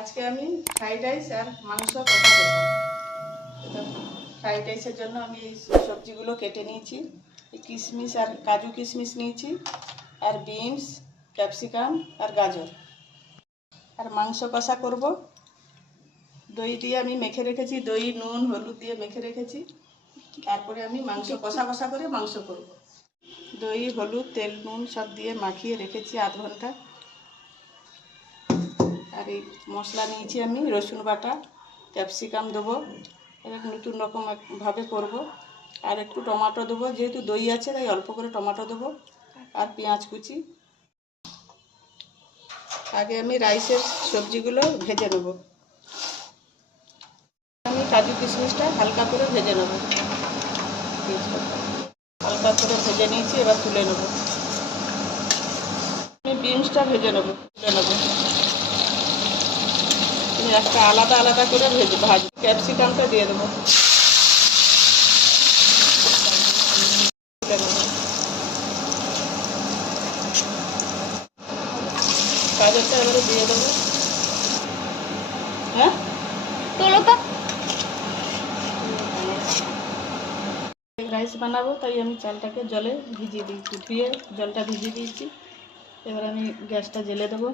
আজকে আমি fried rice আর মাংস কষা করব। ফ্রাইড রাইসের জন্য আমি এই সবজিগুলো কেটে নিয়েছি। কিশমিশ আর কাজু কিশমিশ নিয়েছি, আর বিনস, ক্যাপসিকাম আর গাজর। আর মাংস কষা করব। দই দিয়ে আমি মেখে রেখেছি, দই নুন হলুদ দিয়ে মেখে রেখেছি। তারপরে আমি মাংস কষা করে মাংস করব। দই হলুদ তেল নুন সব দিয়ে মাখিয়ে রেখেছি আধ ঘন্টা। আর এই মশলা নিয়েছি আমি রসুন বাটা, ক্যাপসিকাম দেবো, নতুন রকম ভাবে করব। আর একটু টমেটো দেবো, যেহেতু দই আছে তাই অল্প করে টমেটো দেবো, আর পেঁয়াজ কুচি। আগে আমি রাইসের সবজিগুলো ভেজে নেব। আমি কাজু কিশমিশটা হালকা করে ভেজে নেব, হালকা করে ভেজে নিয়েছি, এবার তুলে নেব। আমি বিনসটা ভেজে নেব, একটা আলাদা আলাদা করে ভাজি। ক্যাপসিকামটা দিয়ে দেবো, গাজরটা এবারে দিয়ে দেবো। হ্যাঁ তোলো তো। রাইস বানাবো তাই আমি চালটাকে জলে ভিজিয়ে দিয়েছি, ধুয়ে জলটা ভিজিয়ে দিয়েছি। এবার আমি গ্যাসটা জ্বেলে দেবো,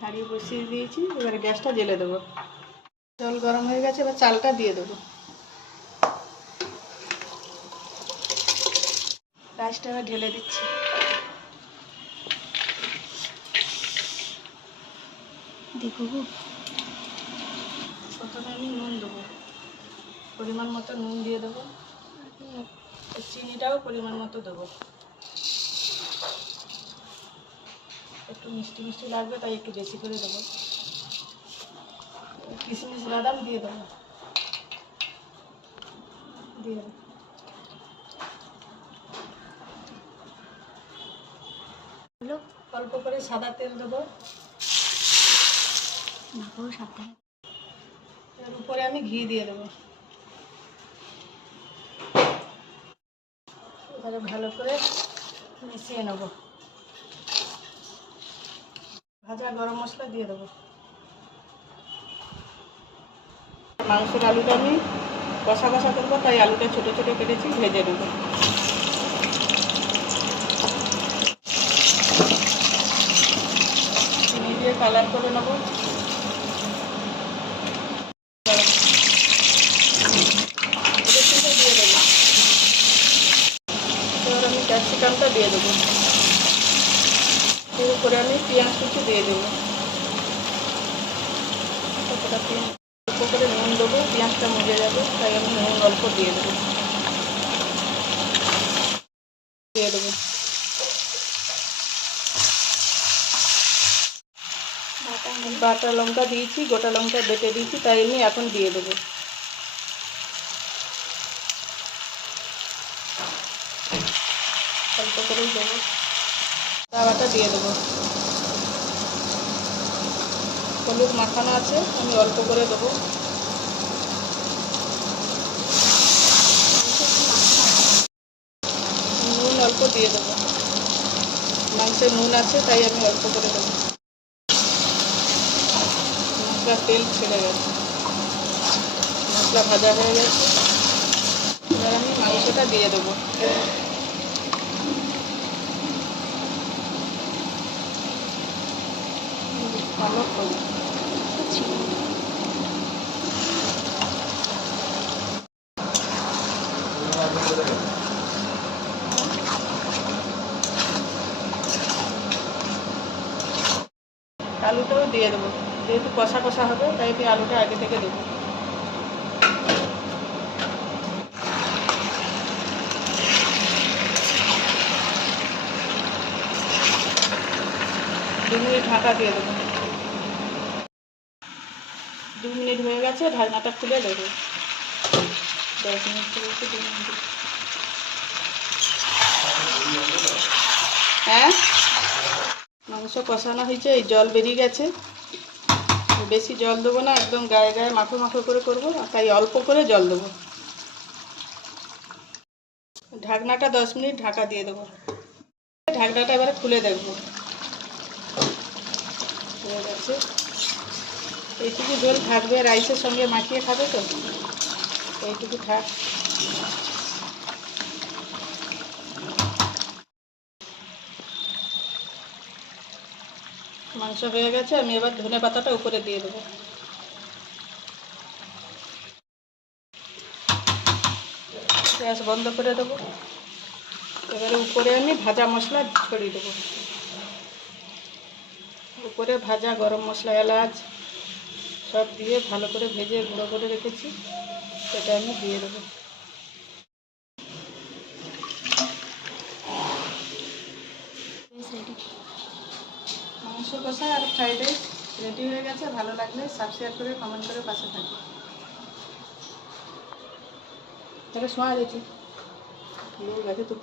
হাঁড়ি বসিয়ে দিয়েছি। এবারে গ্যাসটা জ্বেলে দেবো। জল গরম হয়ে গেছে, এবার চালটা দিয়ে দেবো। রাইসটা এবার ঢেলে দিচ্ছি। দেখো প্রথমে আমি নুন দেবো, পরিমাণ মতো নুন দিয়ে দেবো। চিনিটাও পরিমাণ মতো দেবো, একটু মিষ্টি মিষ্টি লাগবে তাই একটু বেশি করে দেবো। কিশমিশ বাদাম দিয়ে দেবো, দিয়ে দেবো। অল্প করে সাদা তেল দেবো, এর উপরে আমি ঘি দিয়ে দেবো। এবারে ভালো করে মিশিয়ে নেব। ভাজা গরম মশলা দিয়ে দেবো। মাংসের আলুটা আমি কষা করবো, তাই আলুটা ছোটো ছোটো কেটেছি, ভেজে নেব। চিনি দিয়ে কালার করে নেব। দিয়ে দেবো। এবার আমি ক্যাপসিকামটা দিয়ে দেবো, এর উপরে আমি পেঁয়াজ কুচি দিয়ে দেবো। অল্প করে নুন দেবো, পেঁয়াজটা মজে যাবে তাই আমি নুন অল্প দিয়ে দেবো। বাটা লঙ্কা দিয়েছি, গোটা লঙ্কা বেটে দিয়েছি, তাই আমি এখন দিয়ে দেবো। অল্প করেই দেবো, বাটা দিয়ে দেবো। হলুদ মাখানো আছে, আমি অল্প করে দেবো। নুন অল্প দিয়ে দেবো, মাংসে নুন আছে তাই আমি অল্প করে দেবো। মশলা তেল ছেড়ে গেছে, মশলা ভাজা হয়ে গেছে। এবার আমি মাংসটা দিয়ে দেবো। ভালো করে আলুটাও দিয়ে দেবো, যেহেতু কষা কষা হবে তাই আমি আলুটা আগে থেকে দেবো। 2 মিনিট ঢাকা দিয়ে দেবো। 2 মিনিট হয়ে গেছে, ঢাকনাটা খুলে দেবো। 10 মিনিট হয়েছে, 2 মিনিট। হ্যাঁ মাংস কষানো হয়েছে, এই জল বেরিয়ে গেছে। বেশি জল দেবো না, একদম গায়ে গায়ে মাখো মাখো করে করবো, তাই অল্প করে জল দেবো। ঢাকনাটা 10 মিনিট ঢাকা দিয়ে দেবো। ঢাকনাটা এবারে খুলে দেখবো, হয়ে গেছে। এইটুকু ঝোল থাকবে, রাইসের সঙ্গে মাখিয়ে খাবে তো, এইটুকু থাক। মাংস হয়ে গেছে, আমি এবার ধনে পাতাটা উপরে দিয়ে দেবো। গ্যাস বন্ধ করে দেবো। এবারে উপরে আমি ভাজা মশলা ছড়িয়ে দেবো। উপরে ভাজা গরম মশলা, এলাচ সব দিয়ে ভালো করে ভেজে গুঁড়ো করে রেখেছি, সেটা আমি দিয়ে দেবো। মাংস কষা আর ফ্রাইড রাইস রেডি হয়ে গেছে। ভালো লাগলে সাবস্ক্রাইব করে কমেন্ট করে পাশে থাকবে। তাহলে শোয়া যেছি লোক আছে তো।